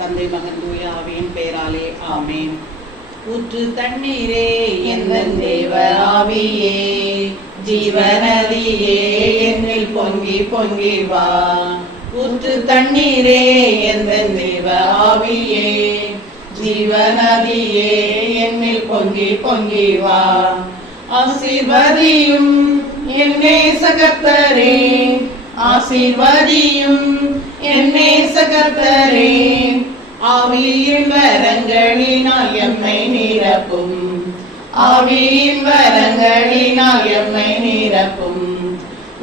தந்தை மகன் தூய ஆவியின் பெயராலே ஆமென். ஊற்று தண்ணீரே எந்தன் தேவ ஆவியே, ஜீவநதியே என்னில் பொங்கி பொங்கி வா. ஊற்று தண்ணீரே எந்தன் தேவ ஆவியே, ஜீவநதியே என்னில் பொங்கி பொங்கி வா. ஆசீர்வதியும் என் நேசகர்த்தரே, ஆசீர்வதியும் என் நேசகர்த்தரே, ஆவியின் வரங்களினால் எம்மை நிரப்பும், ஆவியின் வரங்களினால் எம்மை நிரப்பும்.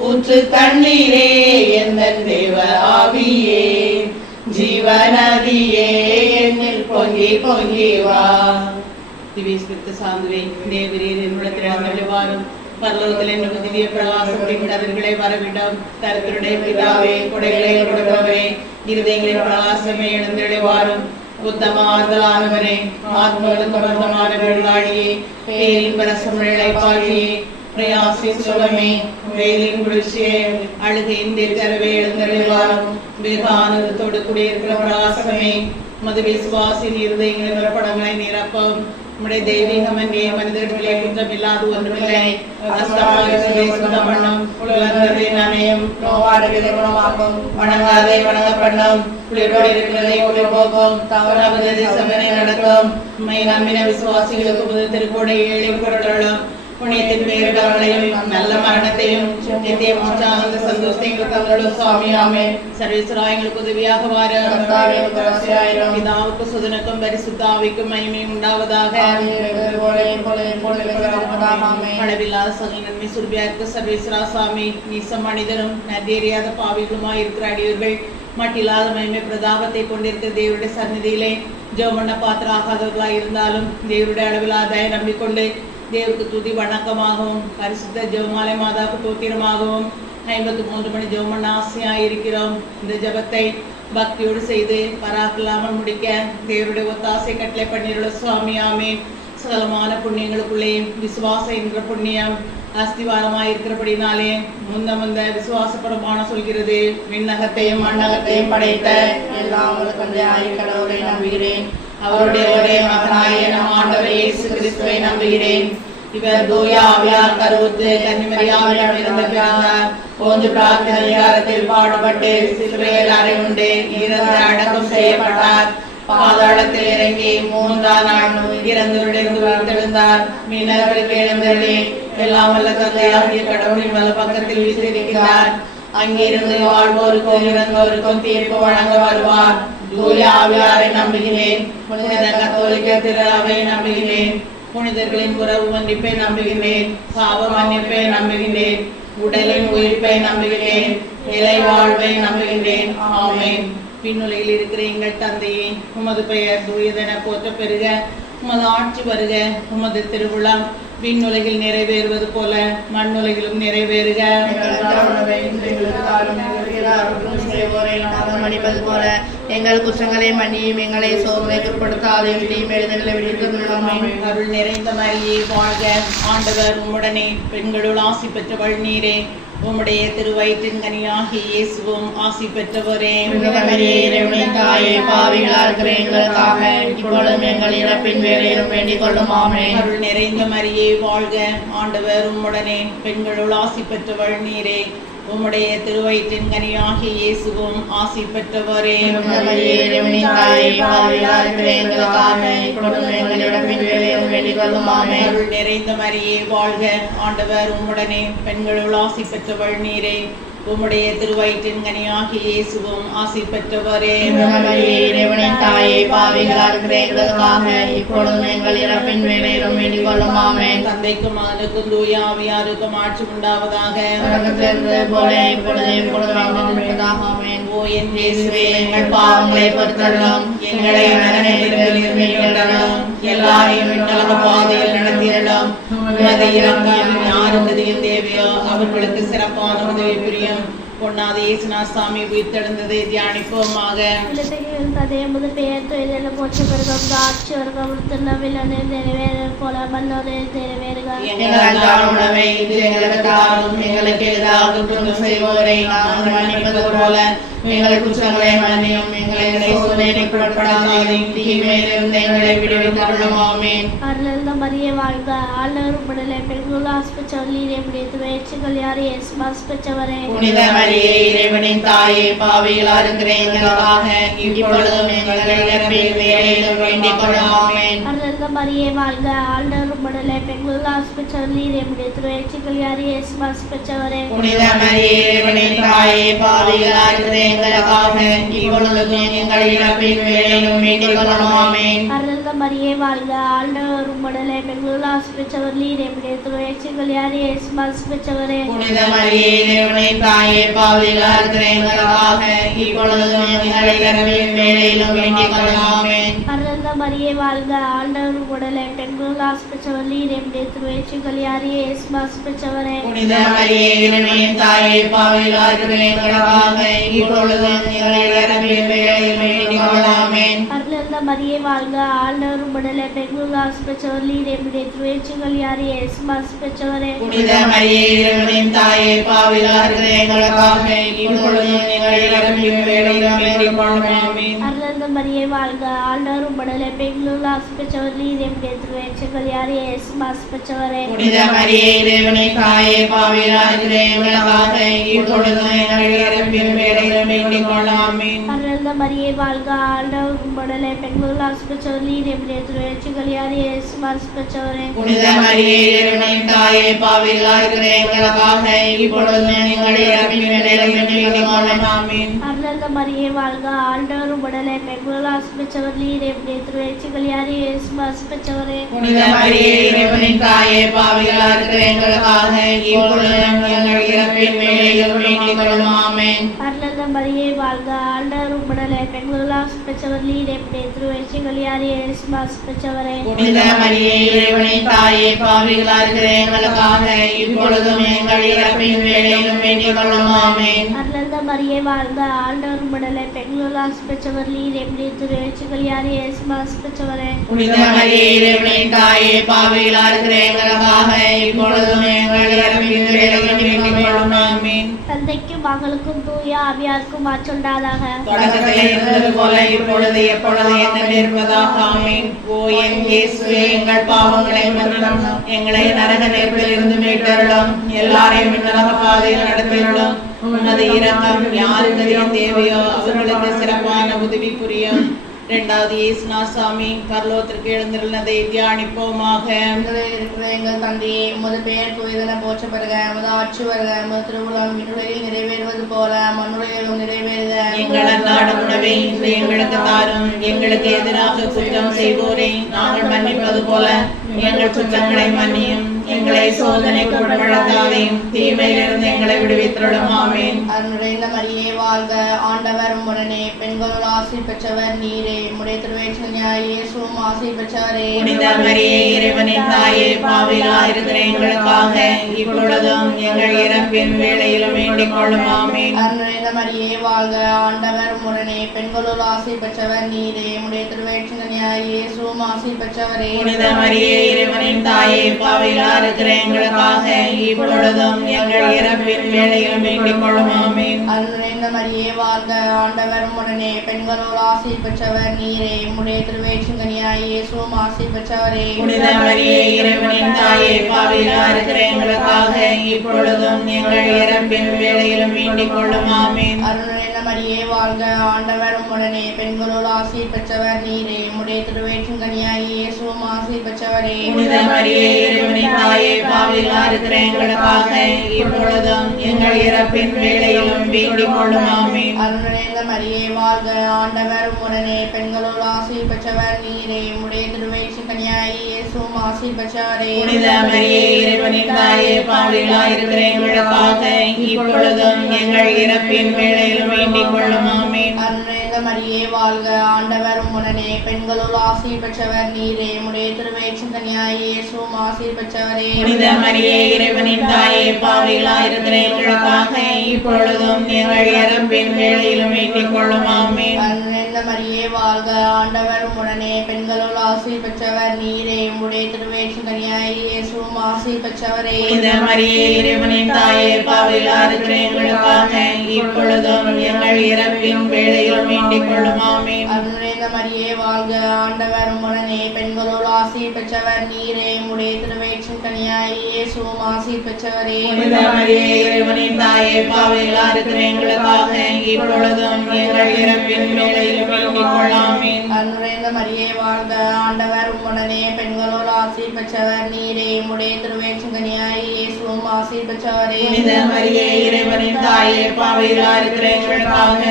ஊற்று தண்ணீரே எந்தன் தேவ ஆவியே, ஜீவநதியே என்னில் பொங்கி பொங்கி வா. திவ்யஸ்பிரித்து சார்ந்தவே தேவரீர் என்னுடைய வாரும், பரலோகத்தில் என்னும் திவ்ய பிரகாசப்படி அவர்களை வரவிடும். தரத்தினுடைய பிதாவே, கொடைகளை கொடுப்பவரே, இருதயங்களின் பிரகாசமே எழுந்தடை வாரும். உத்தமானவரே, ஆத்மகளும் தொடர்ந்தமானவர்களாடியே, பேரின் பரசமிழை பாடியே, பிரயாசின் சுகமே, வெயிலின் குளிர்ச்சியே, அழுகையின் தரவே எழுந்தடை வாரும். வேகானதத்தோடு கூடியிருக்கிற பிரகாசமே, மது விசுவாசின் இருதயங்களின் படங்களை நிரப்பும். நம்முடைய தெய்வீகம் என்றே மனிதர்களே குற்றம் இல்லாத ஒன்றுமில்லை. வணங்காதே வணங்க பண்ணும், குளிரோடு இருக்கிறதை குளிர் போக்கும், தவறாவது சமனை நடக்கும். உண்மை நம்பின விசுவாசிகளுக்கு முதல் திருக்கோடை ஏழைகளும் புண்ணியத்தின் பேர்களையும் நல்ல மரணத்தையும் நித்திய மோட்சானந்த சந்தோஷத்தையும் தங்களுடைய சுவாமி ஆமென். சர்வேஸ்வராயங்களுக்கு உதவியாக வார பிதாவுக்கு சுதனுக்கும் பரிசுத்த ஆவிக்கும் மகிமை உண்டாவதாக. அளவில்லாத சகல நன்மை சுருபியாருக்கு சர்வேஸ்வரா சுவாமி, நீச மனிதரும் நதியறியாத பாவிகளுமாய் இருக்கிற அடியவர்கள் மட்டில்லாத மகிமை பிரதாபத்தை கொண்டிருக்கிற தேவருடைய சந்நிதியிலே ஜெபமண்ண பாத்திர ஆகாதவர்களாய் இருந்தாலும் தேவருடைய அளவில்லாத நம்பிக்கொண்டு தேவருக்கு துதி வணக்கமாகவும் பரிசுத்த ஜெபமாலை மாதாவுக்கு தோத்திரமாகவும் 53 மணி ஜெபமண்ண ஆசையாய் இருக்கிறோம். இந்த ஜெபத்தை பக்தியோடு செய்து பராக்கில்லாமல் முடிக்க தேவருடைய ஒத்தாசை கட்டளை பண்ணியுள்ள சுவாமி ஆமென். சகலமான புண்ணியங்களுக்குள்ளே விசுவாசம் என்ற புண்ணியம் அஸ்திவாரமாய் இருக்கிறபடினாலே முந்த விசுவாச பிரமாணம் சொல்கிறது, விண்ணகத்தையும் மண்ணகத்தையும் படைத்த எல்லாம் கடவுளை நம்புகிறேன், அவருடைய ஒரே மகனாய நம் ஆண்டவர் இயேசு கிறிஸ்துவை நம்புகிறேன். இவர் தூய ஆவியால் கருவுற்று கன்னிமரியாவிடம் இருந்து பிறந்தார். போன்று பிரார்த்தனை அதிகாரத்தில் பாடுபட்டு சிலுவையில் அறையுண்டு இறந்து அடக்கம் செய்யப்பட்டார். பாதாளத்தில் இறங்கி 3ஆம் நாள் இறந்தவரிலிருந்து உயிர்த்தெழுந்தார். மீனவர்களுக்கு எழுந்தருளி எல்லாம் வல்ல தந்தையாகிய கடவுளின் வல பக்கத்தில் வீற்றிருக்கிறார். அங்கிருந்து வாழ்வோருக்கும் இறந்தோருக்கும் தீர்ப்பு வழங்க வருவார். தூய ஆவியாரை நம்புகிறேன், புனித கத்தோலிக்க திருஅவை நம்புகிறேன், புனிதர்களின் உறவு மன்னிப்பை நம்புகிறேன், பாவ மன்னிப்பை நம்புகிறேன், உடலின் உயிர்ப்பை நம்புகிறேன், நிலை வாழ்வை நம்புகிறேன். ஆமென். விண்ணுலகில் இருக்கிற எங்கள் தந்தையே, உமது பெயர் தூயதென போற்ற பெறுக, உமது ஆட்சி வருக, உமது திருவிழா விண்ணுலகில் நிறைவேறுவது போல மண்ணுலகிலும் நிறைவேறுக. எங்கள் குற்றங்களை மன்னியும், எங்களை சோதனைக்கு உட்படுத்தாதையும் தீமைகளை விடுவித்தருளும். அருள் நிறைந்த மரியே வாழ்க, ஆண்டவர் உம்முடனே, பெண்களுள் ஆசி பெற்றவள் நீரே, உம்முடைய திருவயிற்றின் கனியாகிய இயேசுவும் ஆசி பெற்றவரே. எங்களுக்காக இப்பொழுதும் எங்கள் இறப்பின் வேளையிலும் வேண்டிக் கொள்ளும். ஆமென். அருள் நிறைந்த மரியே வாழ்க, ஆண்டவர் உம்முடனே, பெண்களுள் ஆசி பெற்றவள் நீரே, உம்முடைய திருவயிற்றின் கனியாகிய இயேசுவும் ஆசி பெற்றவரே. அருள் நிறைந்த மரியே வாழ்க, ஆண்டவர் உம்முடனே, பெண்களுள் ஆசி பெற்றவள் நீரே, உம்முடைய திருவயிற்றின் கனியாகிய இயேசுவும் ஆசி பெற்றவரே. தந்தைக்கும் மகனுக்கும் தூய ஆவியாருக்கும் ஆட்சி உண்டாவதாக. ஓ என் இயேசுவே, எங்கள் பாவங்களை பொறுத்தருளும், எங்களை நரகத்திலிருந்து மீட்டருளும், எல்லாரையும் விண்ணக பாதையில் நடத்தியருளும். யாருக்கு தேவையோ அவர்களுக்கு சிறப்பான உதவி புரியும். பொன்னாத இயேசுநாத சாமி உயிர்த்தெழுந்ததை தியானிப்போமாக. எங்களை குற்றங்களை மன்னியும், எங்களை சோதனைக்கு உட்படாதேயும் தீமையிலிருந்து எங்களை விடுவித்தருளும். ஆமென். அருளந்த மரியே வாழ்க, ஆண்டவர் உம்முடனே, பெண்களுள் ஆசிர்வதித்தவர் நீரே, உம்முடைய திருவயிற்றில் யார் இயேசு ஆசிர்வதித்தவரே. புனித மரியே, இறைவனின் தாயே, பாவிகளாய் இருக்கிற எங்களுக்காக இப்பொழுதும் எங்கள் இறப்பின் வேளையிலும் வேண்டிக் கொள்ளும். ஆமென். அருளந்த மரியே வாழ்க, ஆண்டவர் உம்முடனே, பெண்களுள் ஆசிர்வதித்தவர் நீரே, உம்முடைய திருவயிற்றில் யார் இயேசு ஆசிர்வதித்தவரே. புனித மரியே, இறைவனின் தாயே, பாவிகளாய் இருக்கிற எங்களுக்காக இப்பொழுதும் எங்கள் இறப்பின் வேளையிலும் வேண்டிக் கொள்ளும். ஆமென். அருளந்த மரியே வாழ்க, ஆண்டவர் உம்முடனே, பெண்களுள் ஆசிர்வதித்தவர் நீரே, உம்முடைய திருவயிற்றில் யார் இயேசு ஆசிர்வதித்தவரே. புனித மரியே, இறைவனின் தாயே, பாவிகளாய் இருக்கிற எங்களுக்காக இப்பொழுதும் எங்கள் இறப்பின் வேளையிலும் வேண்டிக் கொள்ளும். ஆமென். அருளந்த மரியே வாழ்க, ஆண்டவர் உம்முடனே, பெண்களுள் ஆசிர்வதித்தவர் நீரே, உம்முடைய திருவயிற்றில் யார் இயேசு ஆசிர்வதித்தவரே. புனித மரியே, இறைவனின் தாயே, பாவிகளாய் இருக்கிற எங்களுக்காக இப்பொழுதும் எங்கள் இறப்பின் வேளையிலும் வேண்டிக் கொள்ளும். ஆமென். அருளந்த மரியே வாழ்க, ஆண்டவர் உம்முடனே, பெண்களுள் ஆசிர்வதித்தவர் நீரே, உம்முடைய திருவயிற்றில் யார் இயேசு ஆசிர்வதித்தவரே. புனித மரியே, இறைவனின் தாயே, பாவிகளாய் இருக்கிற எங்களுக்காக இப்பொழுதும் எங்கள் இறப்பின் வேளையிலும் வேண்டிக் கொள்ளும். ஆமென். அருளந்த மரியே வாழ்க, ஆண்டவர் உம்முடனே, பெண்களுள் ஆசிர்வதித்தவர் நீரே, உம்முடைய திருவயிற்றில் யார் இயேசு ஆசிர்வதித்தவரே. புனித மரியே, இறைவனின் தாயே, பாவிகளாய் இருக்கிற எங்களுக்காக இப்பொழுதும் எங்கள் இறப்பின் வேளையிலும் வேண்டிக் கொள்ளும். ஆமென். அருளந்த மரியே வாழ்க, ஆண்டவர் உம்முடனே, பெண்களுள் ஆசிர்வதித்தவர் நீரே, உம்முடைய திருவயிற்றில் யார் இயேசு ஆசிர்வதித்தவரே. புனித மரியே, இறைவனின் தாயே, பாவிகளாய் இருக்கிற எங்களுக்காக இப்பொழுதும் எங்கள் இறப்பின் வேளையிலும் வேண்டிக் கொள்ளும். ஆமென். அருளந்த மரியே வாழ்க, ஆண்டவர் உம்முடனே, பெண்களுள் ஆசிர்வதித்தவர் நீரே, உம்முடைய திருவயிற்றில் யார் இயேசு ஆசிர்வதித்தவரே. புனித மரியே, இறைவனின் தாயே, பாவிகளாய் இருக்கிற எங்களுக்காக இப்பொழுதும் எங்கள் இறப்பின் வேளையிலும் வேண்டிக் கொள்ளும். ஆமென். அருளந்த மரியே வாழ்க, ஆண்டவர் உம்முடனே, பெண்களுள் ஆசிர்வதித்தவர் நீரே, உம்முடைய திருவயிற்றில் யார் இயேசு ஆசிர்வதித்தவரே. புனித மரியே, இறைவனின் தாயே, பாவிகளாய் இருக்கிற எங்களுக்காக இப்பொழுதும் எங்கள் இறப்பின் வேளையிலும் வேண்டிக் கொள்ளும். ஆமென். அருளந்த மரியே வாழ்க, ஆண்டவர் உம்முடனே, பெண்களுள் ஆசிர்வதித்தவர் நீரே, உம்முடைய திருவயிற்றில் யார் இயேசு ஆசிர்வதித்தவரே. புனித மரியே, இறைவனின் தாயே, பாவிகளாய் இருக்கிற எங்களுக்காக இப்பொழுதும் எங்கள் இறப்பின் வேளையிலும் வேண்டிக் கொள்ளும். ஆமென். தந்தைக்கும் மகளுக்கும் தூய ஆவியாருக்கும் ஆற்றொண்டாதாக. தொடக்கத்தில் இருந்தது போல இப்பொழுது எப்பொழுது என்ன இருப்பதாக. ஆமென். ஓ என் இயேசுவே, எங்கள் பாவங்களை மன்னியும், எங்களை நரக நெருப்பில் இருந்து மீட்டருளும், எல்லாரையும் நரக பாதையில் நடத்தியுள்ளும். உனது இரக்கம் யாருக்கு அதிகம் தேவையோ அவர்களுக்கு சிறப்பான உதவி புரியும். இரண்டாவது இயேசுநாசாமி பரலோகத்திற்கு எழுந்திருந்ததை தியானிப்போமாக. இருக்கிற எங்கள் தந்தையே, உமது பெயர் தூயதென போற்ற பெறுக. உமது ஆட்சி வருக. உமது திருவுளம் விண்ணுலகில் நிறைவேறுவது போல மண்ணுலகிலும் நிறைவேறுக. எங்கள் அன்றாட உணவை இன்று எங்களுக்கு தாரும். எங்களுக்கு எதிராக குற்றம் செய்வோரை நாங்கள் மன்னிப்பது போல எங்கள் குற்றங்களை மன்னியும். எங்களை சோதனைக்கு உட்படுத்தாதேயும் தீமையிலிருந்து எங்களை விடுவித்தருளும். ஆமென். அருள்நிறைந்த மரியே வாழ்க, ஆண்டவர் உம்முடனே, பெண்களுள் ஆசி பெற்றவர் நீரே, உம்முடைய திருவயிற்றில் இயேசுவும் ஆசி பெற்றவரே. புனித மரியே, இறைவனின் தாயே, பாவிகளாய் இருக்கிற எங்களுக்காக இப்பொழுதும் எங்கள் இறப்பின் வேளையிலும் வேண்டிக் கொள்ளும். ஆமென். அருள்நிறைந்த மரியே வாழ்க, ஆண்டவர் உம்முடனே, பெண்களுள் ஆசி பெற்றவர் நீரே, உம்முடைய திருவயிற்றில் இயேசுவும் ஆசி பெற்றவரே. புனித மரியே, இறைவனின் தாயே, பாவிகளாய் இருக்கிற எங்களுக்காக இப்பொழுதும் எங்கள் இறப்பின் வேளையிலும் வேண்டிக் கொள்ளும். ஆமென். அருள்நிறைந்த மரியே வாழ்க, ஆண்டவர் உம்முடனே, பெண்களுள் ஆசி பெற்றவர் நீரே, உம்முடைய திருவயிற்றில் இயேசுவும் ஆசி பெற்றவரே. புனித மரியே, இறைவனின் தாயே, பாவிகளாய் இருக்கிற எங்களுக்காக இப்பொழுதும் எங்கள் இறப்பின் வேளையிலும் வேண்டிக் கொள்ளும். ஆமென். அருள்நிறைந்த மரியே வாழ்க, ஆண்டவர் உம்முடனே, பெண்களுள் ஆசி பெற்றவர் நீரே, உம்முடைய திருவயிற்றில் இயேசுவும் ஆசி பெற்றவரே. புனித மரியே, இறைவனின் தாயே, பாவிகளாய் இருக்கிற எங்களுக்காக இப்பொழுதும் எங்கள் இறப்பின் வேளையிலும் வேண்டிக் கொள்ளும். ஆமென். அருள்நிறைந்த மரியே வாழ்க, ஆண்டவர் உம்முடனே, பெண்களுள் ஆசி பெற்றவர் நீரே, உம்முடைய திருவயிற்றில் இயேசுவும் ஆசி பெற்றவரே. புனித மரியே, இறைவனின் தாயே, பாவிகளாய் இருக்கிற எங்களுக்காக இப்பொழுதும் எங்கள் இறப்பின் வேளையிலும் வேண்டிக் கொள்ளும். ஆமென். அருள்நிறைந்த மரியே வாழ்க, ஆண்டவர் உம்முடனே, பெண்களுள் ஆசி பெற்றவர் நீரே, உம்முடைய திருவயிற்றில் இயேசுவும் ஆசி பெற்றவரே. புனித மரியே, இறைவனின் தாயே, பாவிகளாய் இருக்கிற எங்களுக்காக இப்பொழுதும் எங்கள் இறப்பின் வேளையிலும் வேண்டிக் கொள்ளும். ஆமென். அருள்நிறைந்த மரியே வாழ்க, ஆண்டவர் உம்முடனே, பெண்களுள் ஆசி பெற்றவர் நீரே, உம்முடைய திருவயிற்றில் இயேசுவும் ஆசி பெற்றவரே. புனித மரியே, இறைவனின் தாயே, பாவிகளாய் இருக்கிற எங்களுக்காக இப்பொழுதும் எங்கள் இறப்பின் வேளையிலும் வேண்டிக் வேண்டிக் கொள்ளும் ஆமென். அருள் நிறைந்த மரியே வாழ்க, ஆண்டவர் உம்முடனே, பெண்களுள் ஆசி பெற்றவர் நீரே. உம்முடைய திருவயிற்றின் கனியாய் இயேசுவும் ஆசி பெற்றவரே. புனித மரியே, இறைவனின் தாயே, பாவிகளாய் இருக்கிற எங்களுக்காக இப்பொழுதும் எங்கள் இறப்பின் வேளையிலும் வேண்டிக் கொள்ளும் ஆமென். அருள் நிறைந்த மரியே வாழ்க, ஆண்டவர் உம்முடனே, பெண்களுள் ஆசி பெற்றவர் நீரே. உம்முடைய திருவயிற்றின் கனியாய் இயேசுவும் ஆசி பெற்றவரே. புனித மரியே, இறைவனின் தாயே, பாவிகளாய் இருக்கிற எங்களுக்காக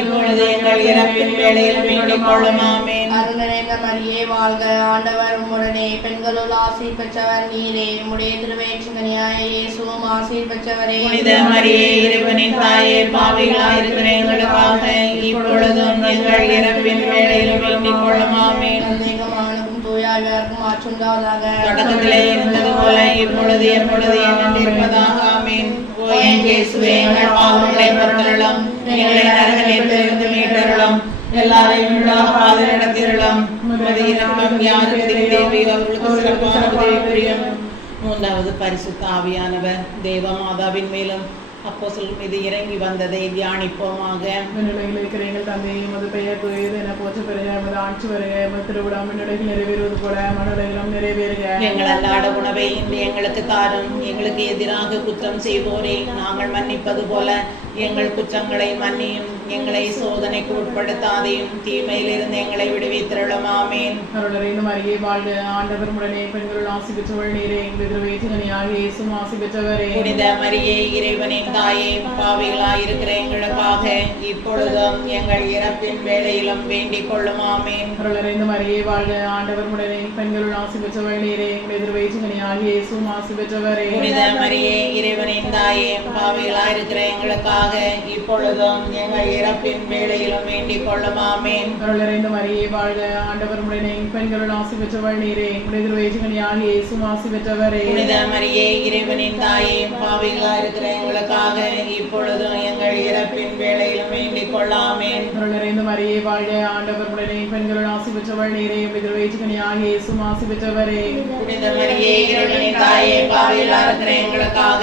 இப்பொழுது எங்கள் இறப்பின் வேளையில் வேண்டிக் கொள்ளும் ஆமென். அருள் நிறைந்த மரியே வாழ்க, ஆண்டவர் உம்முடனே, பெண்களுள் ஆசி பெற்றவர் நீரே. உம்முடைய திருவயிற்றின் கனியாய் இயேசுவும் ஆசி பெற்றவரே. புனித மரியே, இறைவனின் தாயே, பாவிகளாய் இருக்கிற எங்களுக்காக இப்பொழுதும் எங்கள் இறப்பின் வேளையில் வேண்டிக் கொள்ளும் ஆமென். தந்தைக்கும் மகனுக்கும் தூய ஆவியாருக்கும் மாற்றுண்டாவதாக. தொடக்கத்திலே இருந்தது போல இப்பொழுது எப்பொழுது இருப்பதாக ஆமென். ஓ என் இயேசுவே, எங்கள் பாவங்களை பொறுத்தருளும், எங்களை நரக நெருப்பிலிருந்து மீட்டருளும், எல்லாரையும் விடாக பாதுகாத்திருளும். உமது இரக்கம் யாருக்கு தேவையோ அவர்களுக்கு சிறப்பான உதவி புரியும். மூன்றாவது பரிசுத்த ஆவியானவர் தேவ மாதாவின் மேலும் அப்போஸ்தலர் மீது இறங்கி வந்ததை தியானிப்போமாக. விண்ணுலகில் இருக்கிற எங்கள் தந்தையே, உமது பெயர் தூயது என போற்ற பெறுக. உமது ஆட்சி வருக. உமது திருவிழா விண்ணுலகில் நிறைவேறுவது போல மண்ணுலகிலும் நிறைவேறுக. எங்கள் அன்றாட உணவை இன்று எங்களுக்கு தாரும். எங்களுக்கு எதிராக குற்றம் செய்வோரை நாங்கள் மன்னிப்பது போல எங்கள் குற்றங்களை மன்னியும். எங்களை சோதனைக்கு உட்படுத்தாதையும் தீமையிலிருந்து எங்களை விடுவித்திருளும் ஆமென். அருள் நிறைந்த மரியே வாழ்க, ஆண்டவர் உடனே, பெண்களுள் ஆசி பெற்றவள் நீரே. எங்கள் திருவயிற்றின் கனியாகிய இயேசுவும் ஆசி பெற்றவரே. புனித மரியே, இறைவனின் தாயே, பாவிகளாய் இருக்கிற எங்களுக்காக இப்பொழுதும் எங்கள் இறப்பின் வேளையிலும் வேண்டிக் கொள்ளும் ஆமென். அருள் நிறைந்த மரியே வாழ்க, ஆண்டவர் உடனே, பெண்களுள் ஆசி பெற்றவள் நீரே. எங்கள் திருவயிற்றின் கனியாகிய இயேசுவும் ஆசி பெற்றவரே. புனித மரியே, இறைவனின் தாயே, பாவிகளாய் இருக்கிற எங்களுக்காக இப்பொழுதும் எங்கள் இறப்பின் வேளையிலும் வேண்டிக் கொள்ளும் ஆமென். அருள் நிறைந்த மரியே வாழ்க, ஆண்டவர் உடனே, பெண்களுள் ஆசி பெற்றவள் நீரே. எங்கள் திருவயிற்றின் கனியாகிய இயேசுவும் ஆசி பெற்றவரே. புனித மரியே, இறைவனின் தாயே, பாவிகளாய் இருக்கிற எங்களுக்காக இப்பொழுதும் எங்கள் இறப்பின் வேளையிலும் வேண்டிக் கொள்ளும் ஆமென். அருள் நிறைந்த மரியே வாழ்க, ஆண்டவர் உடனே, பெண்களுள் ஆசி பெற்றவள் நீரே. எங்கள் திருவயிற்றின் கனியாகிய இயேசுவும் ஆசி பெற்றவரே. புனித மரியே, இறைவனின் தாயே, பாவிகளாய் இருக்கிற எங்களுக்காக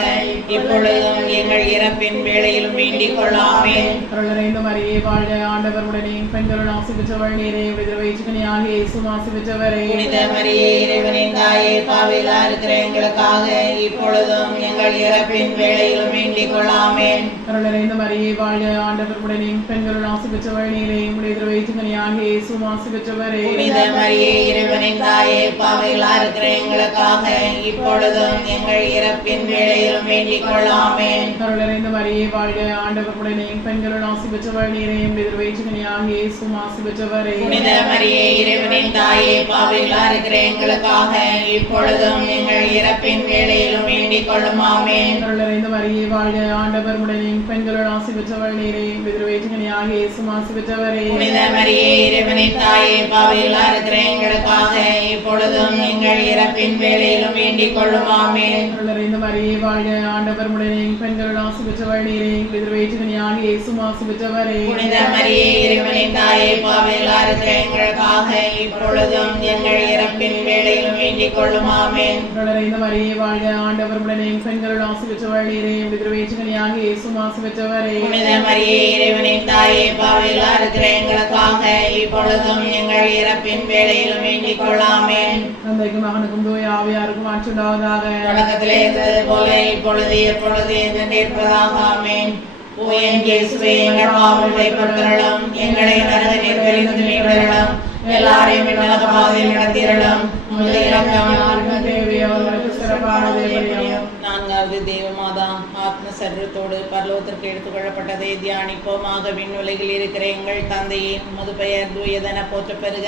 இப்பொழுதும் எங்கள் இறப்பின் வேளையிலும் வேண்டிக் கொள்ளும் ஆமென். அருள் நிறைந்த மரியே வாழ்க, ஆண்டவர் உடனே, பெண்களுள் ஆசி பெற்றவள் நீரே. எங்கள் திருவயிற்றின் கனியாகிய இயேசுவும் ஆசி பெற்றவரே. புனித மரியே, இறைவனின் தாயே, பாவிகளாய் இருக்கிற எங்களுக்காக இப்பொழுதும் எங்கள் இறப்பின் வேளையிலும் வேண்டிக் கொள்ளும் ஆமென். அருள் நிறைந்த மரியே வாழ்க, ஆண்டவர் உடனே, பெண்களுள் ஆசி பெற்றவள் நீரே. எங்கள் திருவயிற்றின் கனியாகிய இயேசுவும் ஆசி பெற்றவரே. புனித மரியே, இறைவனின் தாயே, பாவிகளாய் இருக்கிற எங்களுக்காக இப்பொழுதும் எங்கள் இறப்பின் வேளையிலும் வேண்டிக் கொள்ளும் ஆமென். அருள் நிறைந்த மரியே வாழ்க, ஆண்டவர் உடனே, பெண்களுள் ஆசி பெற்றவள் நீரே. எங்கள் திருவயிற்றின் கனியாகிய இயேசுவும் ஆசி பெற்றவரே. புனித மரியே, இறைவனின் தாயே, பாவிகளாய் இருக்கிற எங்களுக்காக இப்பொழுதும் எங்கள் இறப்பின் வேளையிலும் வேண்டிக் கொள்ளும் ஆமென். அருள் நிறைந்த மரியே வாழ்க, ஆண்டவர் உடனே, பெண்களுள் ஆசி பெற்றவள் நீரே. எங்கள் திருவயிற்றின் கனியாகிய இயேசுவும் ஆசி பெற்றவரே. புனித மரியே, இறைவனின் தாயே, பாவிகளாய் இருக்கிற எங்களுக்காக இப்பொழுதும் எங்கள் இறப்பின் வேளையிலும் வேண்டிக் கொள்ளும் ஆமென். அருள் நிறைந்த மரியே வாழ்க, ஆண்டவர் உடனே, பெண்களுள் ஆசி பெற்றவள் நீரே. எங்கள் திருவயிற்றின் கனியாகிய இயேசுவும் ஆசி பெற்றவரே. புனித மரியே, இறைவனின் தாயே, பாவிகளாய் இருக்கிற எங்களுக்காக இப்பொழுதும் எங்கள் இறப்பின் வேளையிலும் வேண்டிக் கொள்ளும் ஆமென். அருள் நிறைந்த மரியே வாழ்க, ஆண்டவர் உடனே, பெண்களுள் ஆசி பெற்றவள் நீரே. எங்கள் திருவயிற்றின் கனியாகிய இயேசுவும் ஆசி பெற்றவரே. புனித மரியே, இறைவனின் தாயே, பாவிகளாய் இருக்கிற எங்களுக்காக இப்பொழுதும் எங்கள் இறப்பின் வேளையிலும் வேண்டிக் கொள்ளும் ஆமென். தந்தைக்கும் மகனுக்கும் தூய ஆவியாருக்கும் மாற்றுண்டாவதாக. தொடக்கத்திலே இருந்தது போல இப்பொழுது எப்பொழுது இருப்பதாக ஆமென். ஓ என் இயேசுவே, எங்கள் பாவங்களை பொறுத்தருளும், எங்களை நரக நெருப்பிலிருந்து மீட்டருளும், எல்லாரையும் விண்ணக பாதையில் நடத்திருளும். உமது இரக்கம் யாருக்கு தேவையோ அவர்களுக்கு சிறப்பானதை புரியும். நான்காவது தேவமாதா ஆத்ம சரீரத்தோடு பரலோகத்திற்கு எடுத்துக் கொள்ளப்பட்டதை தியானிப்போமாக. விண்ணுலகில் இருக்கிற எங்கள் தந்தையே, உமது பெயர் தூயதென போற்றப் பெறுக.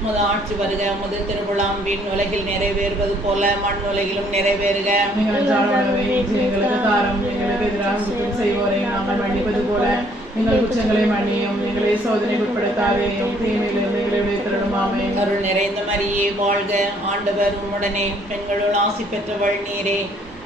உமது ஆட்சி வருக. உமது திருவிழாம் விண்ணுலகில் நிறைவேறுவது போல மண்ணுலகிலும் நிறைவேறுக. எங்கள் அன்றாட உணவை இன்று எங்களுக்கு தாரும். எங்களுக்கு எதிராக குற்றம் செய்வோரை நாங்கள் மன்னிப்பது போல எங்கள் குற்றங்களை மன்னியும். எங்களை சோதனைக்கு உட்படுத்தாதேயும் தீமையிலிருந்து எங்களை விடுவித்தருளும் ஆமென். அருள் நிறைந்த மரியே வாழ்க, ஆண்டவர் உம்முடனே, பெண்களுள் ஆசி பெற்றவள் நீரே.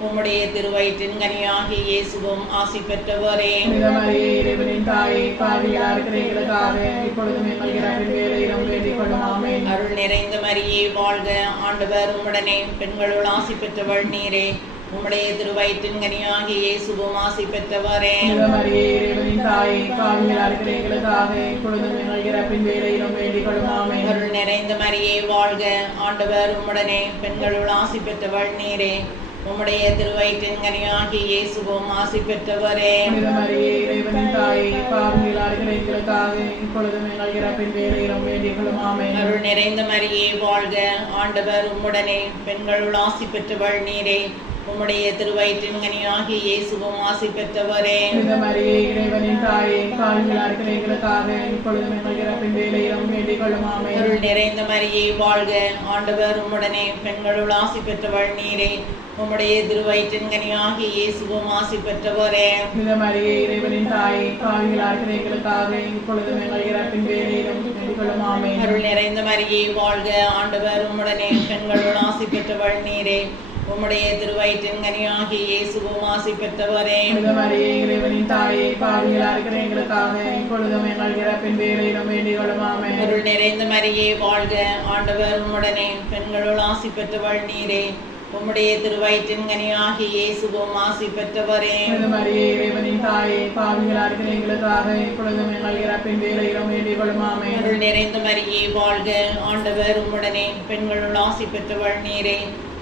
உம்முடைய திருவயிற்றின் கனியாகிய இயேசுவும் ஆசி பெற்றவரே. புனித மரியே, இறைவனின் தாயே, பாவிகளாய் இருக்கிற எங்களுக்காக இப்பொழுதும் எங்கள் இறப்பின் வேளையிலும் வேண்டிக் கொள்ளும் ஆமென். அருள் நிறைந்த மரியே வாழ்க, ஆண்டவர் உம்முடனே, பெண்களுள் ஆசி பெற்றவள் நீரே. உம்முடைய திருவயிற்றின் கனியாகிய இயேசுவும் ஆசி பெற்றவரே. புனித மரியே இறைவனின் தாயே, பாவிகளாக இருக்கிற எங்களுக்காக இப்பொழுதும் எங்கள் இறப்பின் வேளையிலும் வேண்டிக் கொள்ளும். ஆமென். அருள் நிறைந்த மரியே வாழ்க, ஆண்டவர் உம்முடனே, பெண்களுள் ஆசி பெற்றவள் நீரே. உம்முடைய திருவயிற்றின் கனியாகிய இயேசுவும் ஆசி பெற்றவரே. புனித மரியே இறைவனின் தாயே, பாவிகளாக இருக்கிற எங்களுக்காக இப்பொழுதும் எங்கள் இறப்பின் வேளையிலும் வேண்டிக் கொள்ளும். ஆமென். அருள் நிறைந்த மரியே வாழ்க, ஆண்டவர் உம்முடனே, பெண்களுள் ஆசி பெற்றவள் நீரே. உம்முடைய திருவயிற்றின் கனியாகிய இயேசுவும் ஆசி பெற்றவரே. புனித மரியே இறைவனின் தாயே, பாவிகளாக இருக்கிற எங்களுக்காக இப்பொழுதும் எங்கள் இறப்பின் வேளையிலும் வேண்டிக் கொள்ளும். ஆமென். அருள் நிறைந்த மரியே வாழ்க, ஆண்டவர் உம்முடனே, பெண்களுள் ஆசி பெற்றவள் நீரே. உம்முடைய திருவயிற்றின் கனியாகிய இயேசுவும் ஆசி பெற்றவரே. புனித மரியே இறைவனின் தாயே, பாவிகளாக இருக்கிற எங்களுக்காக இப்பொழுதும் எங்கள் இறப்பின் வேளையிலும் வேண்டிக் கொள்ளும். ஆமென். அருள் நிறைந்த மரியே வாழ்க, ஆண்டவர் உம்முடனே, பெண்களுள் ஆசி பெற்றவள் நீரே. உம்முடைய திருவயிற்றின் கனியாகிய இயேசுவும் ஆசி பெற்றவரே. புனித மரியே இறைவனின் தாயே, பாவிகளாக இருக்கிற எங்களுக்காக இப்பொழுதும் எங்கள் இறப்பின் வேளையிலும் வேண்டிக் கொள்ளும். ஆமென். அருள் நிறைந்த மரியே வாழ்க, ஆண்டவர் உம்முடனே, பெண்களுள் ஆசி பெற்றவள் நீரே. உம்முடைய திருவயிற்றின் கனியாகிய இயேசுவும் ஆசி பெற்றவரே. புனித மரியே இறைவனின் தாயே, பாவிகளாக இருக்கிற எங்களுக்காக இப்பொழுதும் எங்கள் இறப்பின் வேளையிலும் வேண்டிக் கொள்ளும். ஆமென். அருள் நிறைந்த மரியே வாழ்க, ஆண்டவர் உம்முடனே, பெண்களுள் ஆசி பெற்றவள் நீரே.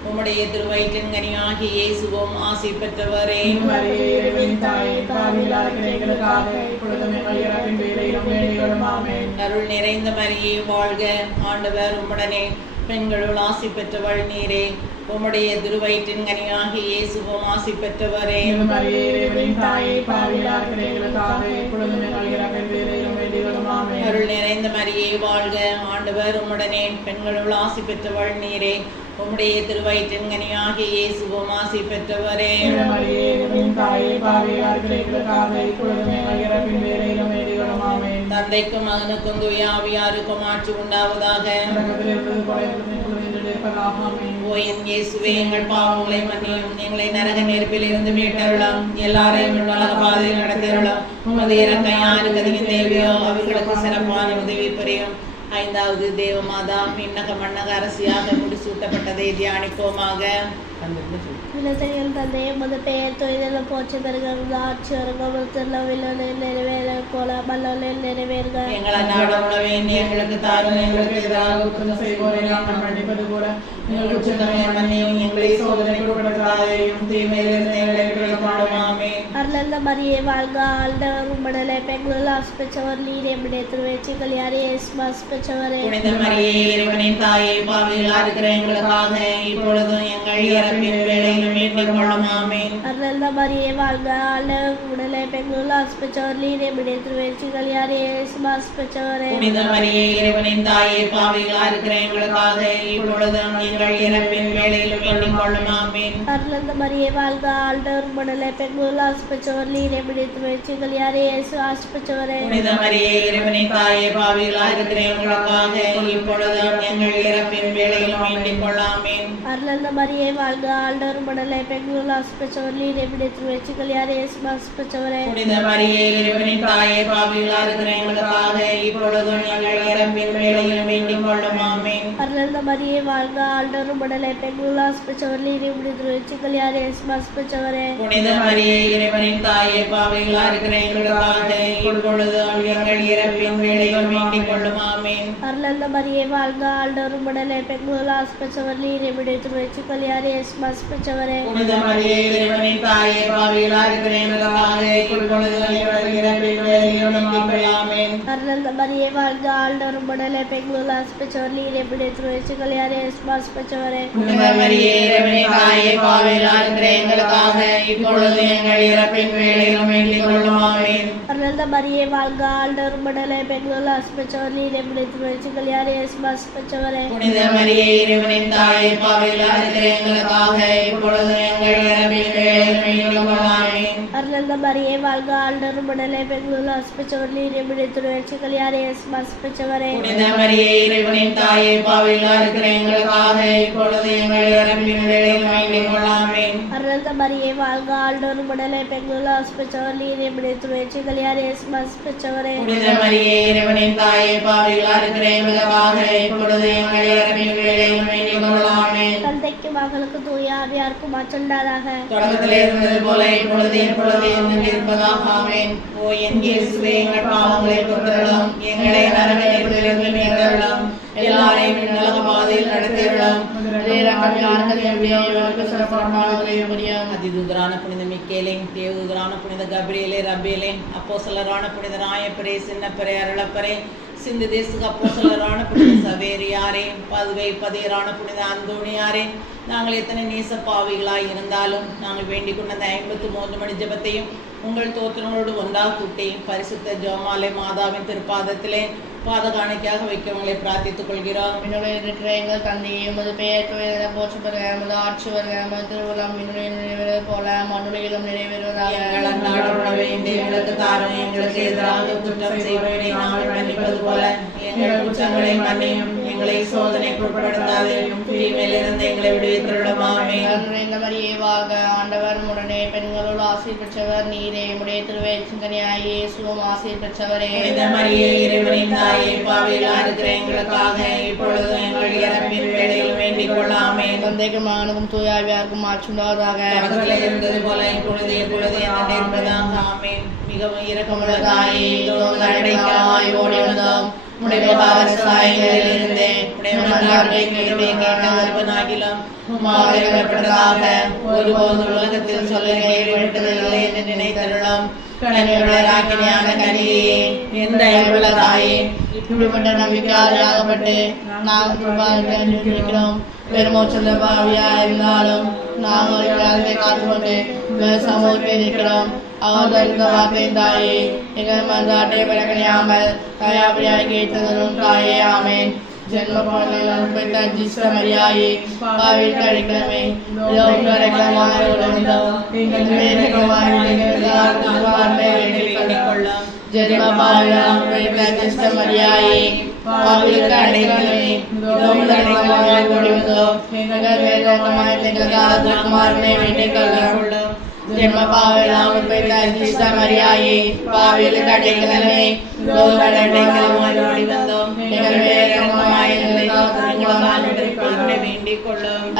உம்முடைய திருவயிற்றின் கனியாகிய இயேசுவும் ஆசி பெற்றவரே. புனித மரியே இறைவனின் தாயே, பாவிகளாக இருக்கிற எங்களுக்காக இப்பொழுதும் எங்கள் இறப்பின் வேளையிலும் வேண்டிக் கொள்ளும். ஆமென். அருள் நிறைந்த மரியே வாழ்க, ஆண்டவர் உம்முடனே, பெண்களுள் ஆசி பெற்றவள் நீரே. உம்முடைய திருவயிற்றின் கனியாகிய இயேசுவும் ஆசி பெற்றவரே. புனித மரியே இறைவனின் தாயே, பாவிகளாக இருக்கிற எங்களுக்காக இப்பொழுதும் எங்கள் இறப்பின் வேளையிலும் வேண்டிக் கொள்ளும். ஆமென். அருள் நிறைந்த மரியே வாழ்க, ஆண்டவர் உம்முடனே, பெண்களுள் ஆசி பெற்றவள் நீரே. உம்முடைய திருவயிற்றின் கனியாகிய இயேசுவும் ஆசி பெற்றவரே. புனித மரியே இறைவனின் தாயே, பாவிகளாக இருக்கிற எங்களுக்காக இப்பொழுதும் எங்கள் இறப்பின் வேளையிலும் வேண்டிக் கொள்ளும். ஆமென். தந்தைக்கும் மகனுக்கும் தூய ஆவியாருக்கும் ஆட்சி உண்டாவதாக. தொடக்கத்தில் இருந்தது போல இப்பொழுதும் என்றும் இருப்பதாக. ஆமென். ஓ என் இயேசுவே, எங்கள் பாவங்களை மன்னியும், எங்களை நரக நெருப்பில் இருந்து மீட்டருளும், எல்லாரையும் உலக பாதையில் நடத்தியுள்ளோம். உமது இறக்கை யாருக்கு அதிகம் தேவையோ அவர்களுக்கு சிறப்பான உதவி புரியும். ஐந்தாவது தேவமாதா விண்ணக மன்னக அரசியாக முடிசூட்டப்பட்டதை தியானிப்போமாக. விலசையில் தந்தையை முத பெயர் தொழிலில் போச்சு பெருகிறது ஆட்சி வருகத்தில் நிறைவேற போல மல்லலில் நிறைவேறுக. எங்கள் அன்றாட உணவை எங்களுக்கு தாரும், எங்களுக்கு எதிராக குற்றம் செய்வோரை நாங்கள் மன்னிப்பது போல எங்கள் குற்றங்களை மன்னியும், எங்களை சோதனைக்கு உட்படுத்தாதேயும், தீமையிலிருந்து எங்களை விடுவிக்கும். ஆமென். அருளந்த மரியே வாழ்க, ஆண்டவர் உம்முடனே, பெண்களுள் ஆசி பெற்றவர் நீரே. உம்முடைய திருவயிற்றின் யாரே ஆசி பெற்றவரே. புனித மரியே இறைவனின் தாயே, பாவிகளாக இருக்கிற எங்களுக்காக இப்பொழுதும் எங்கள் இறப்பின் வேளையிலும் வேண்டிக் கொள்ளும். ஆமென். அருளந்த மரியே வாழ்க, ஆண்டவர் உம்முடனே, பெண்களுள் ஆசி பெற்றவர் நீரே. உம்முடைய திருவயிற்றின் யாரே ஆசி பெற்றவரே. புனித மரியே இறைவனின் தாயே, பாவிகளாக இருக்கிற எங்களுக்காக இப்பொழுதும் எங்கள் இறப்பின் வேளையிலும் வேண்டிக் கொள்ளும். ஆமென். அருளந்த மரியே வாழ்க, ஆண்டவர் உம்முடனே, பெண்களுள் ஆசி பெற்றவர் நீரே. உம்முடைய திருவயிற்றின் யாரே ஆசி பெற்றவரே. புனித மரியே இறைவனின் தாயே, பாவிகளாக இருக்கிற எங்களுக்காக இப்பொழுதும் எங்கள் இறப்பின் வேளையிலும் வேண்டிக் கொள்ளும். ஆமென். அருளந்த மரியே வாழ்க, ஆண்டவர் உம்முடனே, பெண்களுள் ஆசி பெற்றவர் நீரே. உம்முடைய திருவயிற்றின் யாரே ஆசி பெற்றவரே. புனித மரியே இறைவனின் தாயே, பாவிகளாக இருக்கிற எங்களுக்காக இப்பொழுதும் எங்கள் இறப்பின் வேளையிலும் வேண்டிக் கொள்ளும். ஆமென். அருளந்த மரியே வாழ்க, ஆண்டவர் உம்முடனே, பெண்களுள் ஆசி பெற்றவர் நீரே. உம்முடைய திருவயிற்றின் யாரே ஆசி பெற்றவரே. புனித மரியே இறைவனின் தாயே, பாவிகளாக இருக்கிற எங்களுக்காக இப்பொழுதும் எங்கள் இறப்பின் வேளையிலும் வேண்டிக் கொள்ளும். ஆமென். அருளந்த மரியே வாழ்க, ஆண்டவர் உம்முடனே, பெண்களுள் ஆசி பெற்றவர் நீரே. உம்முடைய திருவயிற்றின் யாரே ஆசி பெற்றவரே. புனித மரியே இறைவனின் தாயே, பாவிகளாக இருக்கிற எங்களுக்காக இப்பொழுதும் எங்கள் இறப்பின் வேளையிலும் வேண்டிக் கொள்ளும். ஆமென். அருளந்த மரியே வாழ்க, ஆண்டவர் உம்முடனே, பெண்களுள் ஆசி பெற்றவர் நீரே. உம்முடைய திருவயிற்றின் யாரே ஆசி பெற்றவரே. புனித மரியே இறைவனின் தாயே, பாவிகளாக இருக்கிற எங்களுக்காக இப்பொழுதும் எங்கள் இறப்பின் வேளையிலும் வேண்டிக் கொள்ளும். ஆமென். அருளந்த மரியே வாழ்க, ஆண்டவர் உம்முடனே, பெண்களுள் ஆசி பெற்றவர் நீரே. உம்முடைய திருவயிற்றின் யாரே ஆசி பெற்றவரே. புனித மரியே இறைவனின் தாயே, பாவிகளாக இருக்கிற எங்களுக்காக இப்பொழுதும் எங்கள் இறப்பின் வேளையிலும் வேண்டிக் கொள்ளும். ஆமென். அருளந்த மரியே வாழ்க, ஆண்டவர் உம்முடனே, பெண்களுள் ஆசி பெற்றவர் நீரே. உம்முடைய திருவயிற்றின் யாரே ஆசி பெற்றவரே. புனித மரியே இறைவனின் தாயே, பாவிகளாக இருக்கிற எங்களுக்காக இப்பொழுது எங்கள் இறப்பின் வேளையிலும் வேண்டிக் கொள்ளும். ஆமென். அருளந்த மரியே வாழ்க, ஆண்டவர் உம்முடனே, பெண்களுள் ஆசி பெற்றவர் நீரே. உம்முடைய திருவயிற்றின் யாரே ஆசி பெற்றவரே. புனித மரியே இறைவனின் தாயே, பாவிகளாக இருக்கிற எங்களுக்காக இப்பொழுது எங்கள் இறப்பின் வேளையிலும் வேண்டிக் கொள்ளும். ஆமென். தந்தைக்கும் மகளுக்கு தூய ஆவியாருக்கும் மாற்றண்டாதாக. தொடக்கத்திலே இருந்தது போல இப்பொழுது எப்பொழுது என்று இருப்பதாக. ஆமென். ஓ என் இயேசுவே, எங்கள் பாவங்களை பொறுத்தருளும், எங்களை நரகத்திலிருந்து மீட்டருளும், எல்லாரையும் நலக பாதையில் நடத்தியுள்ளோம். அதிதூதரான புனித மிக்கேலே, தேவதூதரான புனித கபிரியேலே, ரபியேலே, அப்போஸ்தலரான புனித ராயப்பரே, சின்னப்பரே, அருளப்பரே, சிந்து தேசுக்கு அப்போஸ்தலரான புனித சவேரியாரே, பதுவை பதியரான புனித அந்தோணியாரே, நாங்கள் எத்தனை நேச பாவிகளாய் இருந்தாலும் நாங்கள் வேண்டிக் கொண்ட அந்த 53 மணி ஜெபத்தையும் உங்கள் தோத்திரங்களோடு ஒன்றாக கூட்டி பரிசுத்த ஜெபமாலை மாதாவின் திருப்பாதத்திலே பாதகாணிக்காக வைக்க உங்களை பிரார்த்தித்துக் கொள்கிறோம். இருக்கிற எங்கள் தந்தையை உமது பெயர் துயர போற்று பெறுக, உமது ஆட்சி வருக, உமது திருவுளம் விண்ணுலகில் நிறைவேறுவது போல மண்ணுலகிலும் நிறைவேறுவதாக. எங்கள் அன்றாட உணவை இன்று எங்களுக்கு தாரும், எங்களுக்கு எதிராக குற்றம் செய்வோரை நாங்கள் மன்னிப்பது போல எங்கள் குற்றங்களை மன்னியும், எங்களை சோதனைக்கு உட்படுத்தாதேயும், தீமையிலிருந்து எங்களை விடுவித்தருளும். ஆமென். இந்த மரியே வாழ்க, ஆண்டவர் உடனே பெண்களோடு ஆசீர் பெற்றவர் நீரே, உடைய திருவயிற்றின் கனியாகிய இயேசுவும் ஆசீர் பெற்றவரே. புனித மரியே, இறைவனின் தாயே, பாவிகளாய் இருக்கிற எங்களுக்காக இப்பொழுதும் எங்கள் இறப்பின் வேளையில் வேண்டிக் கொள்ள. ஆமென். தந்தைக்கும் மகனுக்கும் தூய ஆவியாருக்கும் மாற்றுவதாக. தொடக்கத்திலே இருந்தது போல இப்பொழுது எப்பொழுது என்று இருப்பதாக. ஆமென். மிகவும் இரக்கமுள்ள தாயே, இதோ உங்கள் அடைக்கலமாய் ஓடி வந்தோம். உடைய பாவசாயங்களிலிருந்து உடைய மன்றாட்டை கேட்டவனாகிலும் உம்மாவிடப்பட்டதாக ஒருபோதும் உலகத்தில் சொல்ல கேள்விப்பட்டதில்லை என்று நினைத்தருளும். கனியான கனியே, என் தயவுள்ள தாயே, இப்படிப்பட்ட நம்பிக்கையால் ஆகப்பட்டு நாங்கள் இருக்கிறோம். பெருமோச்சந்த பாவியா இருந்தாலும் நாங்கள் காத்துக்கொண்டு சமூகத்தில் இருக்கிறோம். அவதரித்த வார்த்தை தாயே, எங்கள் மன்றாட்டை பிறக்கணியாமல் தயாபடியாய் கேட்டதும் தாயே. ஆமென். ஜென்ம பெற்ற ஜிஷ்ட மரியாயே, பாவில் கிடைக்கிறமே ஜென்ம பாவிலாம் பெற்ற ஜிஷ்ட மரியாயே, பாவில் கிடைக்கிறமே குமாரனை வேண்டிக் கொள்ளும். ஜென்ம பாவிலாம் பெற்ற ஜிஷ்ட மரியாயே, பாவில் கிடைக்கிறமே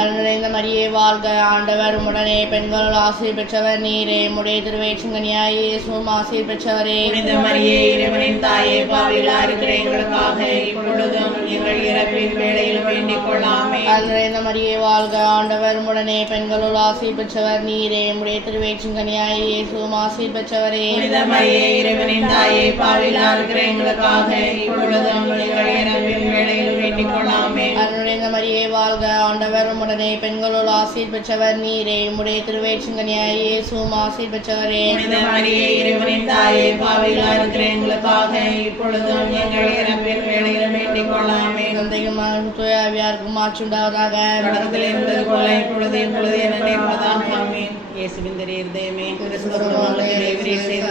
அருள்நிறைந்த மரியே வாழ்க, ஆண்டவர் உடனே பெண்கள் ஆசீர் பெற்றவர் நீரே, உடைய திருவயிற்றின் கனியாகிய இயேசுவும் ஆசீர் பெற்றவரே. புனித மரியே, இறைவனின் தாயே, பாவிகளாய் இருக்கிற எங்களுக்காக இப்பொழுதும் எங்கள் இறப்பின் வேளையில் வேண்டிக் கொள்ள. ஆமென். அருள்நிறைந்த மரியே வாழ்க, ஆண்டவர் உடனே பெண்களுள் ஆசீர் பெற்றவர் நீரே, உடைய திருவயிற்றின் கனியாகிய இயேசுவும் ஆசீர் பெற்றவரே. புனித மரியே, இறைவனின் தாயே, பாவிகளாய் இருக்கிற எங்களுக்காக இப்பொழுதும் எங்கள் இறப்பின் வேளையில் வேண்டிக் கொள்ள. ஆமென். அருள்நிறைந்த மரியே வாழ்க, ஆண்டவர் உடனே பெண்களுள் ஆசீர் பெற்றவர் நீரே, உடைய திருவயிற்றின் கனியாகிய இயேசுவும் ஆசீர் பெற்றவரே. புனித மரியே, இறைவனின் தாயே, பாவிகளாய் இருக்கிற எங்களுக்காக இப்பொழுதும் எங்கள் இறப்பின் வேளையில் வேண்டிக் கொள்ள. ஆமென். தந்தைக்கும் மகனுக்கும் தூய ஆவியாருக்கும் மாற்றுண்டாவதாக. தொடக்கத்தில் இருந்தது போல இப்பொழுது எப்பொழுது என நினைப்பதாக. ஆமென். இயேசுவின் திரு இருதயமே, கிறிஸ்துவுக்கு செய்த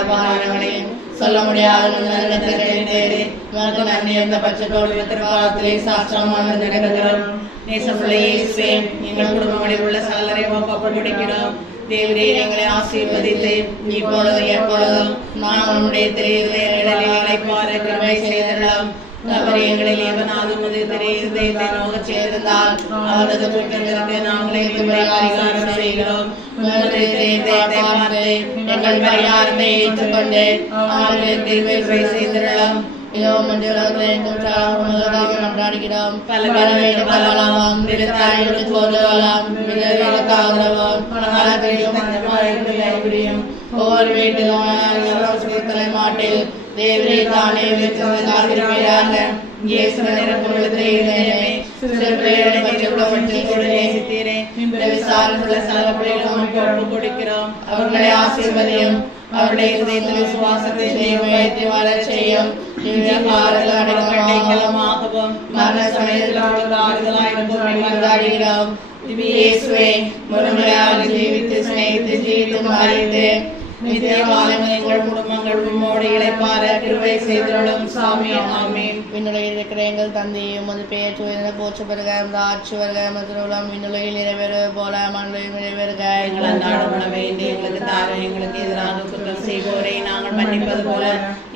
உபகாரங்களையும் சொல்ல முடியாத பட்சத்தோடு திருப்பாதத்திலே சாஸ்திரமாக நடக்கிறோம். நேசமுள்ள இயேசுவே, எங்கள் குடும்பங்களில் உள்ள சகலரையும் ஒப்புக்கொடுக்கிறோம். தேவரே, எங்களை ஆசீர்வதித்து இப்பொழுது எப்பொழுதும் நாம் நம்முடைய திரையிலே பார கிருபை செய்திடலாம். அவர் எங்களில் எவனாலும் திரையத்தை நோக செய்திருந்தால் அவரது கூட்டத்திற்கு நாங்களே பரிகாரம் செய்கிறோம். பார்த்து எங்கள் பரிகாரத்தை ஏற்றுக்கொண்டு அவருடைய தீர்வை செய்திடலாம். இதோ கொண்டாடுகிறோம். பல பலவாம் ஒவ்வொரு வீட்டிலும் மாட்டில் தேவரே தானே அவர்களை ஆசீர்வதியும், அவருடைய விசுவாசத்தை வளர செய்யும். மரண சமயத்தில் இயேசுவே, முழுமையாக ஜீவித்து சிநேகித்து ஜீவித்து மறைத்து நித்தியகாலம் எங்கள் குடும்பங்கள் உம்மோடு இளைப்பாற கிருபை செய்திருளும். சாமி. ஆமென். விண்ணுலகில் இருக்கிற எங்கள் தந்தையே, உமது பெயர் தூயதென போற்ற பெறுக, உமது ஆட்சி வருக, உமது திருவுளம் விண்ணுலகில் நிறைவேறுவது போல மண்ணுலகில் நிறைவேறுக. எங்கள் அன்றாட உணவை இன்று எங்களுக்கு தாரும், எங்களுக்கு எதிராக குற்றம் செய்வோரை நாங்கள் மன்னிப்பது போல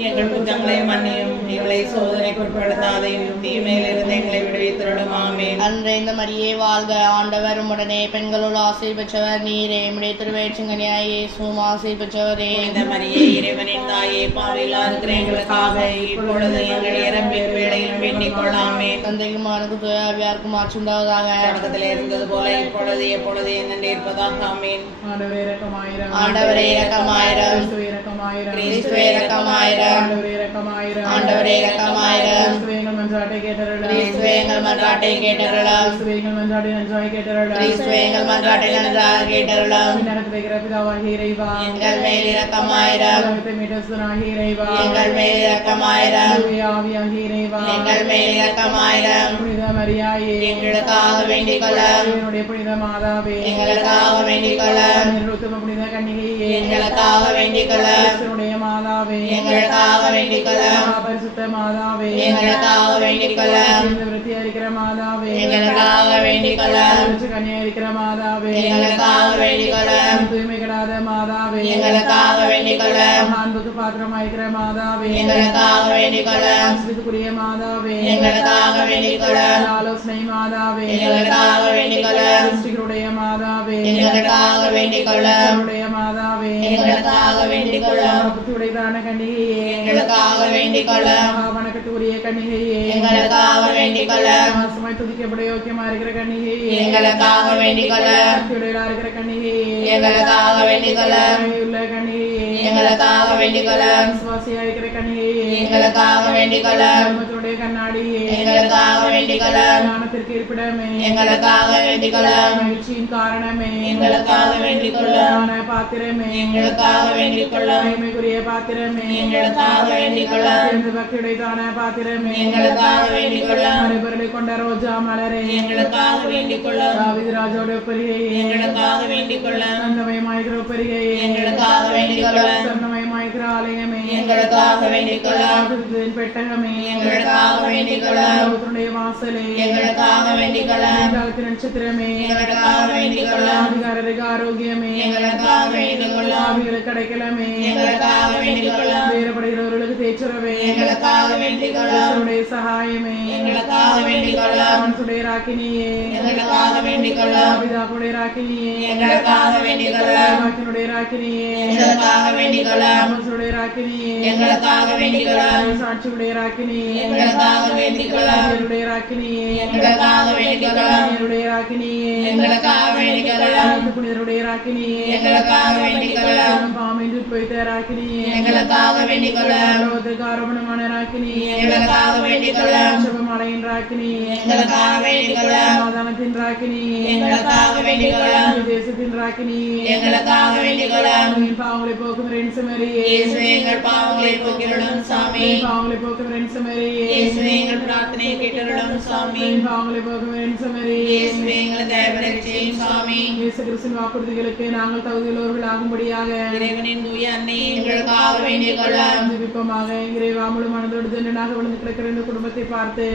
எங்கள் குற்றங்களை மன்னியும், எங்களை சோதனைக்கு உட்படுத்தாதையும், தீமையிலிருந்து எங்களை விடுவித்திருளும். ஆமென். அன்றைந்த மரியே வாழ்க, ஆண்டவர் உம்முடனே, பெண்களுள் ஆசீர் பெற்றவர் நீரே, உம்முடைய திருவயிற்றின்கனியாய் இயேசுவும் ஆசீர் பெற்றவரே. புனித மரியே, இறைவனின் தாயே, பாவிகளா இருக்கிற எங்களுக்காக இப்பொழுது எங்கள் இறப்பின் வேளையில் வேண்டிக் கொள்ளாமேன். தந்தைக்கும் மகனுக்கும் தூய ஆவியாருக்கும் மாட்சி உண்டாவதாக. தொடக்கத்தில் இருந்தது போல இப்பொழுது எப்பொழுது என்னென்று இருப்பதாக. ஆமேன். ஆண்டவரே இரக்கமாயிரம். ஆண்டவரே இரக்கமாயிரம். கிறிஸ்துவே இரக்கமாயிரம். கிறிஸ்துவே இரக்கமாயிரம். ஆண்டவரே இரக்கமாயிரம். ஆண்டவரே இரக்கமாயிரம். கிறிஸ்துவே எங்கள் மன்றாட்டை கேட்டருளும். கிறிஸ்துவே எங்கள் மன்றாட்டை கேட்டருளும். கிறிஸ்துவே எங்கள் மன்றாட்டை நன்றாய் கேட்டருளும். கிறிஸ்துவே எங்கள் மன்றாட்டை நன்றாக கேட்டருளும். விண்ணகத்தில் இருக்கிற பிதாவாகிய இறைவா, எங்கள் மேல் இரக்கமாயிரம். உலகத்தை மீட்டசுதனாகிய இறைவா, எங்கள் மேல் இரக்கமாயிரம். தூய ஆவியாகிய இறைவா, எங்கள் மேல் இரக்கமாயிரம். புனித மரியாயே, எங்களுக்காக வேண்டிக் கொள்ளும். என்னுடைய புனித மாதாவே, எங்களுக்காக வேண்டிக் கொள்ளும். உத்தம புனித கன்னிகையே, எங்களுக்காக வேண்டிக் கொள்ளும். கிறிஸ்துவினுடைய மாதாவே, எங்களுக்காக வேண்டிக் கொள்ளும். பரிசுத்த மாதாவே, எங்களுக்காக வேண்டிக் கொள்ளும். விருத்தியா இருக்கிற மாதாவே, எங்களுக்காக வேண்டிக் கொள்ளும். கன்னியா இருக்கிற மாதாவே, எங்களுக்காக வேண்டிக் கொள்ளும். தூய்மை கெடாத மாதாவே, எங்களுக்காக வேண்டிக் கொள்ளும். அன்புக்கு பாத்திரமாயிருக்கிற மாதாவே, எங்களுக்காக வேண்டிக் கொள்ளும். சிறுக்குரிய மாதாவே, எங்களுக்காக வேண்டிக் கொள்ளும். ஆலோசனை மாதாவே, எங்களுக்காக வேண்டிக் கொள்ளும். கிறிஸ்துவினுடைய மாதாவே, எங்களுக்காக வேண்டிக் கொள்ளும். கிறிஸ்துவினுடைய மாதாவே, எங்களுக்காக வேண்டிக் கொள்ளும். புத்தியுடையதான கன்னிகையே, எங்களுக்காக வேண்டிக் கொள்ளும். வணக்கத்துக்குரிய கன்னிகையே, எங்களுக்காக வேண்டிக் கொள்ளும். மாசமாய் துதிக்கப்பட யோக்கியமா இருக்கிற கன்னிகையே, எங்களுக்காக வேண்டிக் கொள்ளும். பக்தியுடையதா இருக்கிற கன்னிகையே, எங்களுக்காக வேண்டிக் கொள்ளும். உள்ள கன்னிகையே, எங்களுக்காக வேண்டிக் கொள்ளும். விசுவாசியா இருக்கிற கன்னிகையே, எங்களுக்காக வேண்டிக் கொள்ளும். தர்மத்துடைய கண்ணாடியே, எங்களுக்காக வேண்டிக் கொள்ளும். ஞானத்திற்கு இருப்பிடமே, எங்களுக்காக வேண்டிக் கொள்ளும். மகிழ்ச்சியின் காரணமே, எங்களுக்காக வேண்டிக் கொள்ளும். ஞான பாத்திரமே, எங்களுக்காக வேண்டிக் கொள்ளும். மகிமைக்குரிய பாத்திரமே, எங்களுக்காக வேண்டிக் கொள்ளும். பக்தியுடையதான பாத்திரமே, எங்களுக்காக வேண்டிக் கொள்ளும். மறுபொருளை கொண்ட ரோஜா மலரே, எங்களுக்காக வேண்டிக் கொள்ளும். தாவீது ராஜாவுடைய பெருகையே, எங்களுக்காக வேண்டிக் கொள்ளும். தங்கமயமாய்கிற பெருகையே, எங்களுக்காக வேண்டிக் கொள்ளும். சொர்ணமயமாய்கிற ஆலயமே, எங்களுக்காக வேண்டிக் கொள்ளும். கிறிஸ்துவின் பெட்டகமே, எங்களுக்காக வேண்டிக் கொள்ளும். பரலோகத்தினுடைய வாசலே, எங்களுக்காக வேண்டிக் கொள்ளும். காலத்தின் நட்சத்திரமே, எங்களுக்காக வேண்டிக் கொள்ளும். அதிகாரருக்கு ஆரோக்கியமே, எங்களுக்காக வேண்டிக் கொள்ளும். ஆவிகளுக்கு அடைக்கலமே, எங்களுக்காக வேண்டிக் கொள்ளும். வேறுபடுகிறவர்களுக்கு தேற்றரவே, எங்களுக்காக வேண்டிக் கொள்ளும். கிறிஸ்துவுடைய சகாயமே, எங்களுக்காக வேண்டிக் கொள்ளும். மனசுடைய ராக்கினியே, எங்களுக்காக வேண்டிக் கொள்ளும். பிதாவுடைய ராக்கினியே, எங்களுக்காக வேண்டிக் கொள்ளும். வாக்கினுடைய ராக்கினியே, எங்களுக்காக வேண்டிக் கொள்ளும். மனசுடைய ராக்கினியே, எங்களுக்காக வேண்டிக் கொள்ளும். சாட்சியுடைய ராக்கினியே, எங்களுக்காக வேண்டிக் கொள்ளும். நேருடைய ராக்கினியே, எங்களுக்காக வேண்டிக் கொள்ளும். நேருடைய ராக்கினியே, எங்களுக்காக வேண்டிக் கொள்ளும். புனிதருடைய ராக்கினியே, எங்களுக்காக வேண்டிக் கொள்ளும். பாமிந்து போய்த்த ராக்கினியே, எங்களுக்காக வேண்டிக் கொள்ளும். லோகத்துக்கு ஆரோபணமான ராக்கினியே, எங்களுக்காக வேண்டிக் கொள்ளும். ஜெபமாலையின் ராக்கினியே, எங்களுக்காக வேண்டிக் கொள்ளும். சமாதானத்தின் ராக்கினியே, எங்களுக்காக வேண்டிக் கொள்ளும். தேசத்தின் ராக்கினியே, எங்களுக்காக வேண்டிக் கொள்ளும். என் பாவங்களை போக்கும் ரென்சமரியே, இயேசுவே எங்கள் பாவங்களை போக்கிருளும் சாமி. என் பாவங்களை போக்கும் ரென்சமரியே, இயேசுவே எங்கள் பிரார்த்தனையை கேட்டிருளும் சாமி. என் பாவங்களை போக்கும் ரென்சமரியே, இயேசுவே எங்களை தயவுரைச் செய்யும் சாமி. இயேசு கிறிஸ்துவின் வாக்குறுதிகளுக்கு நாங்கள் தகுதியுள்ளவர்கள் ஆகும்படியாக இறைவனின் தூய அன்னை எங்களுக்காக வேண்டிக் கொள்ளும். ஜெபிப்போமாக. இறைவா, முழு மனதோடு தண்டனாக விழுந்து கிடக்கிற இந்த குடும்பத்தை பார்த்து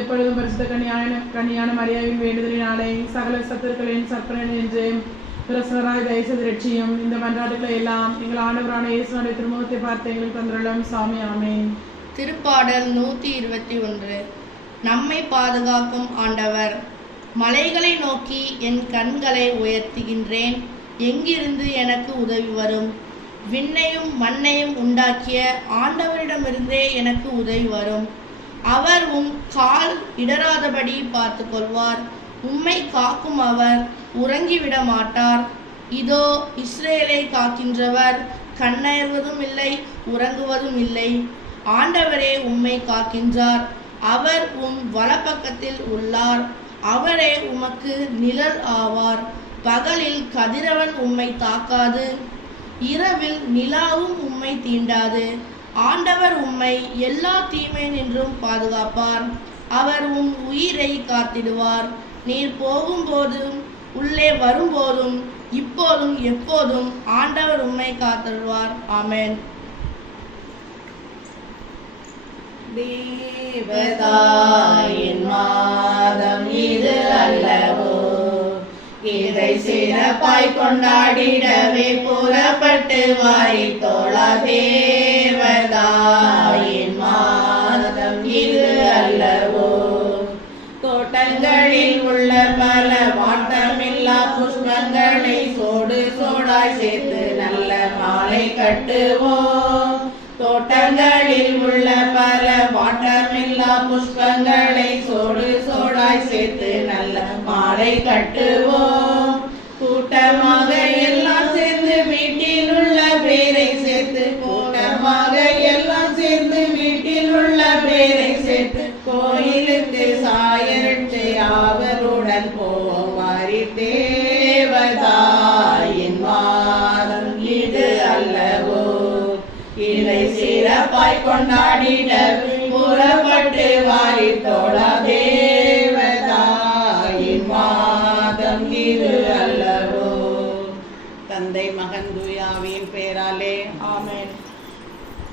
எப்பொழுதும் பரிசுத்த கன்னியான மரியாவின் வேண்டுதலினாலே சகல சத்துருக்களின் சற்பனை என்று பிரசனராய் தயசது ரட்சியும். இந்த மன்றாட்டுகளை எல்லாம் எங்கள் ஆண்டவரான இயேசுடைய திருமுகத்தை பார்த்து எங்களுக்கு தந்துள்ளோம் சாமி. ஆமென். திருப்பாடல் 121. நம்மை பாதுகாக்கும் ஆண்டவர். மலைகளை நோக்கி என் கண்களை உயர்த்துகின்றேன். எங்கிருந்து எனக்கு உதவி வரும்? விண்ணையும் மண்ணையும் உண்டாக்கிய ஆண்டவரிடமிருந்தே எனக்கு உதவி வரும். அவர் கால் இடராதபடி பார்த்து கொள்வார். உம்மை காக்கும் அவர் உறங்கிவிட மாட்டார். இதோ இஸ்ரேலை காக்கின்றவர் கண்ணயர்வதும் இல்லை, உறங்குவதும் இல்லை. ஆண்டவரே உம்மை காக்கின்றார். அவர் வலப்பக்கத்தில் உள்ளார். அவரே உமக்கு நிழல் ஆவார். பகலில் கதிரவன் உம்மை தாக்காது, இரவில் நிலாவும் உம்மை தீண்டாது. ஆண்டவர் உம்மை எல்லா தீமை நின்றும் பாதுகாப்பார். அவர் உயிரை காத்திடுவார். நீர் போகும்போதும் உள்ளே வரும்போதும் இப்போதும் எப்போதும் ஆண்டவர் உம்மை காத்திடுவார். ஆமென். தேவதாயின் மாதம் இது அல்லவோ, இதை சிறப்பாய் கொண்டாடிடவே புறப்பட்டு வாரித்தோளா. தேவதாயின் மாதம் இது அல்லவோ, தோட்டங்கள் தோட்டங்களில் உள்ள பல வாட்டமில்லா புஷ்பங்களை சோடு சோடாய் சேர்த்து நல்ல மாலை கட்டுவோம். தோட்டங்களில் உள்ள பல வாட்டமில்லா புஷ்பங்களை சோடு சோடாய் சேர்த்து நல்ல மாலை கட்டுவோம். கூட்டமாக எல்லாம் சேர்ந்து வீட்டில் உள்ள பேரை சேர்த்து கூட்டமாக எல்லாம் சேர்ந்து வீட்டில் உள்ள பேரை சேர்த்து கோயிலுக்கு சாயரிட்டு அவருடன் போவாரி தேவதாயின் மாதம் இது அல்லவோ. இதை சிறப்பாய் கொண்டாடிட புறப்பட்டு வாரி தோழா தேவதாயின் மாதம் இது அல்லவோ. தந்தை மகன் தூயாவின் பேராலே ஆமென்.